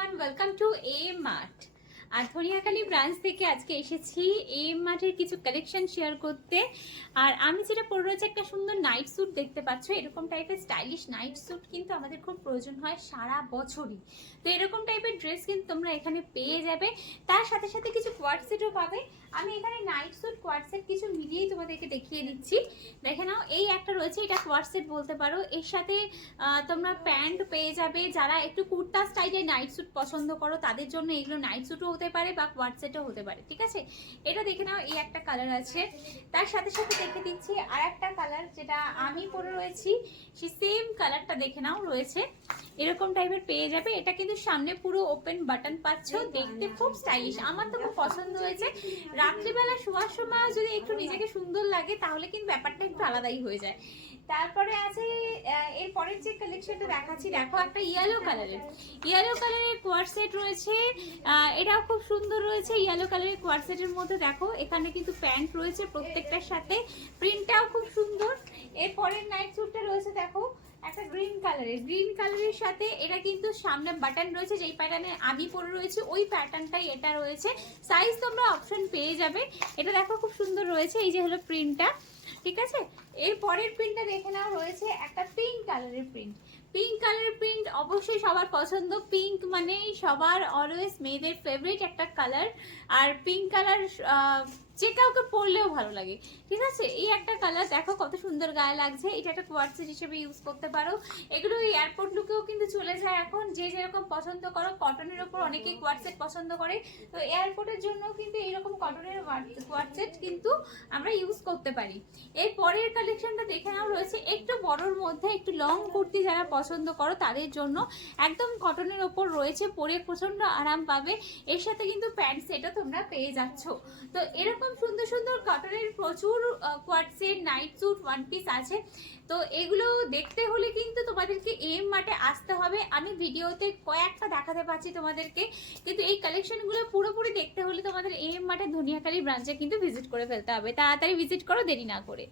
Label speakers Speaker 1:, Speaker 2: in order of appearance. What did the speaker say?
Speaker 1: Everyone welcome to M mart R Dhaniakhali branch থেকে আজকে এসেছি এম মার্টের কিছু কালেকশন শেয়ার করতে। আর আমি যেটা পরে রয়েছে একটা সুন্দর নাইট স্যুট দেখতে পাচ্ছ। এরকম টাইপের স্টাইলিশ নাইট স্যুট কিন্তু আমাদের খুব প্রয়োজন হয় সারা বছরই। তো এরকম টাইপের ড্রেস কিন্তু তোমরা এখানে পেয়ে যাবে। তার সাথে সাথে কিছু কোয়ার্ড সেটও পাবে। আমি এখানে নাইট স্যুট কোয়ার্ড সেট কিছু মিলিয়েই তোমাদেরকে দেখিয়ে দিচ্ছি। দেখে নাও, এই একটা রয়েছে, এটা কোয়ার্ড সেট বলতে পারো। এর সাথে তোমরা প্যান্ট পেয়ে যাবে। যারা একটু কুর্তা স্টাইলে নাইট স্যুট পছন্দ করো, তাদের জন্য এগুলো নাইট স্যুটও হতে পারে বা কোয়ার্ড সেটও হতে পারে, ঠিক আছে? এটা দেখে নাও, এই একটা কালার আছে। তার সাথে সাথে দেখে দিচ্ছি আর একটা কালার যেটা আমি পরে রয়েছি। সেই সেম কালারটা দেখে নাও, রয়েছে। এরকম টাইপের পেয়ে যাবে। এটা কিন্তু সামনে পুরো ওপেন বাটন পাচ্ছ। দেখতে খুব স্টাইলিশ আমার তো খুব পছন্দ হয়েছে। রাত্রিবেলা শোয়ার সময় যদি একটু নিজেকে সুন্দর লাগে তাহলে কিন্তু ব্যাপারটা একটু আলাদাই হয়ে যায়। তারপরে আছে এর পরের যে কালেকশনটা দেখাচ্ছি দেখো একটা ইয়েলো কালারের ইয়েলো কালারের কোয়ার সেট রয়েছে। এটাও খুব সুন্দর রয়েছে। ইয়েলো কালারের কোয়ার সেটের মধ্যে দেখো এখানে কিন্তু প্যান্ট রয়েছে প্রত্যেকটার সাথে। প্রিন্টটাও খুব সুন্দর এর পরের নাইট স্যুটটা রয়েছে দেখো একটা গ্রিন কালারের গ্রিন কালারের সাথে এটা কিন্তু সামনে বাটন রয়েছে, যেই প্যাটার্নে আমি পরে রয়েছে, ওই প্যাটার্নটাই এটা রয়েছে। সাইজ তোমরা অপশন পেয়ে যাবে। এটা দেখো খুব সুন্দর রয়েছে, এই যে হলো প্রিন্টটা ঠিক আছে? এর পরের প্রিন্টটা দেখে নাও, রয়েছে একটা পিঙ্ক কালারের প্রিন্ট পিঙ্ক কালারের প্রিন্ট অবশ্যই সবার পছন্দ। পিঙ্ক মানে সবার অলওয়েজ মেয়েদের ফেভারিট একটা কালার আর পিঙ্ক কালার যে কাউকে পরলেও ভালো লাগে। ঠিক আছে? এই একটা কালার দেখো কত সুন্দর গায়ে লাগছে। এটা একটা কোয়ার্টসেট হিসেবে ইউজ করতে পারো। এগুলো এই এয়ারপোর্ট লুকেও কিন্তু চলে যায় এখন। যে যেরকম পছন্দ করো কটনের ওপর অনেকেই কোয়ার্টসেট পছন্দ করে। তো এয়ারপোর্টের জন্য কিন্তু এইরকম কটনের কোয়ার্টসেট কিন্তু আমরা ইউজ করতে পারি। এর পরের কালেকশনটা দেখে নাও রয়েছে। একটু বড়র মধ্যে একটু লং কুর্তি যারা পছন্দ করো, তাদের জন্য একদম কটনের ওপর রয়েছে। পরে প্রচণ্ড আরাম পাবে। এর সাথে কিন্তু প্যান্ট সেটও তোমরা পেয়ে যাচ্ছ। তো এরকম সুন্দর সুন্দর কটনের প্রচুর quart set night suit one piece আছে। তো এগুলো দেখতে হলে কিন্তু তোমাদেরকে এম মাঠে আসতে হবে। আমি ভিডিওতে কয়েকটা দেখাতে পারছি তোমাদেরকে। কিন্তু এই কালেকশনগুলো পুরোপুরি দেখতে হলে তোমাদের এম মাঠে ধনিয়াখালী ব্রাঞ্চে কিন্তু ভিজিট করে ফেলতে হবে। তাড়াতাড়ি ভিজিট করো, দেরি না করে।